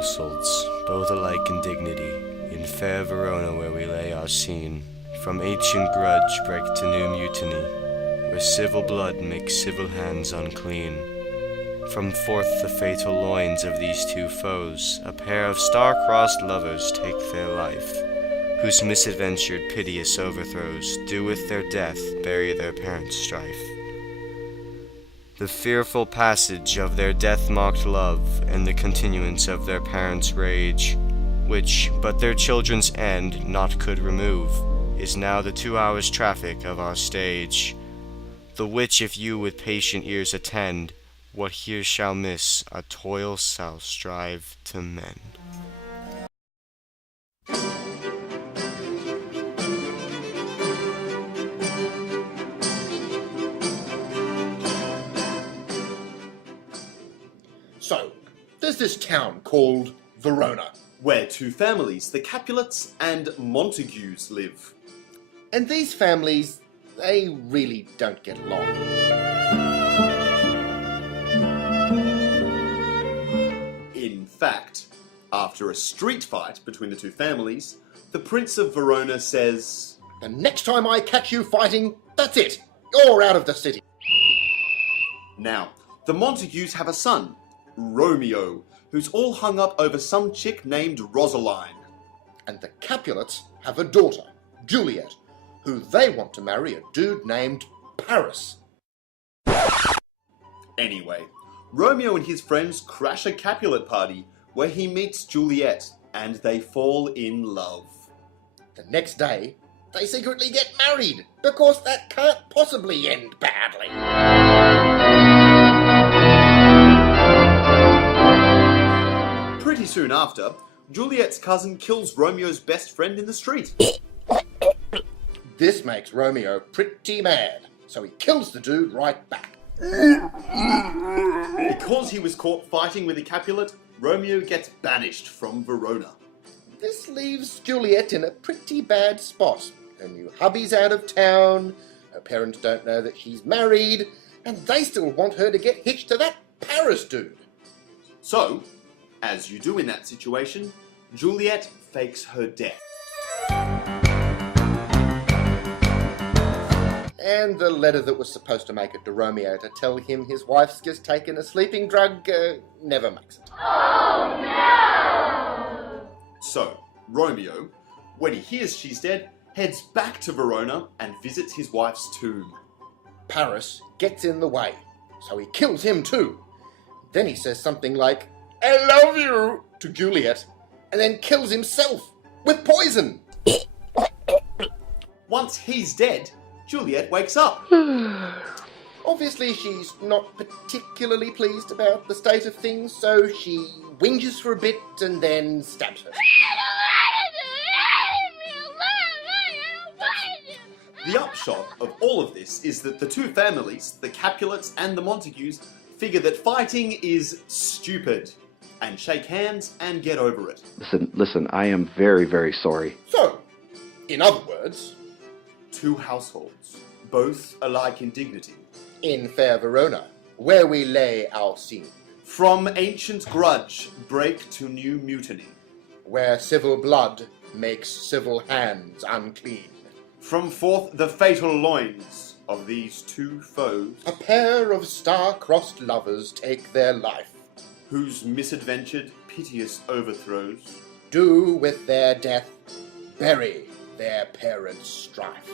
households, both alike in dignity, in fair Verona where we lay our scene, from ancient grudge break to new mutiny, where civil blood makes civil hands unclean. From forth the fatal loins of these two foes, a pair of star-crossed lovers take their life, whose misadventured piteous overthrows do with their death bury their parents' strife. The fearful passage of their death-marked love, and the continuance of their parents' rage, which but their children's end naught could remove, is now the 2 hours' traffic of our stage. The which if you with patient ears attend, what here shall miss, a toil shall strive to mend. So, there's this town called Verona, where two families, the Capulets and Montagues, live. and these families, they really don't get along. In fact, after a street fight between the two families, the Prince of Verona says, The next time I catch you fighting, that's it. You're out of the city. Now, the Montagues have a son, Romeo, who's all hung up over some chick named Rosaline. And the Capulets have a daughter, Juliet, who they want to marry a dude named Paris. Anyway, Romeo and his friends crash a Capulet party where he meets Juliet and they fall in love. The next day, they secretly get married, because that can't possibly end badly. Pretty soon after, Juliet's cousin kills Romeo's best friend in the street. This makes Romeo pretty mad, so he kills the dude right back. Because he was caught fighting with a Capulet, Romeo gets banished from Verona. This leaves Juliet in a pretty bad spot. Her new hubby's out of town, her parents don't know that she's married, and they still want her to get hitched to that Paris dude. So, as you do in that situation, Juliet fakes her death. And the letter that was supposed to make it to Romeo to tell him his wife's just taken a sleeping drug never makes it. Oh no! So, Romeo, when he hears she's dead, heads back to Verona and visits his wife's tomb. Paris gets in the way, so he kills him too. Then he says something like, I love you, to Juliet, and then kills himself with poison. Once he's dead, Juliet wakes up. Obviously, she's not particularly pleased about the state of things, so she whinges for a bit and then stabs her. The upshot of all of this is that the two families, the Capulets and the Montagues, figure that fighting is stupid and shake hands and get over it. Listen, I am very, very sorry. So, in other words, Two households, both alike in dignity. in fair Verona, where we lay our scene, From ancient grudge break to new mutiny. where civil blood makes civil hands unclean. From forth the fatal loins of these two foes, A pair of star-crossed lovers take their life, whose misadventured, piteous overthrows do with their death bury their parents' strife.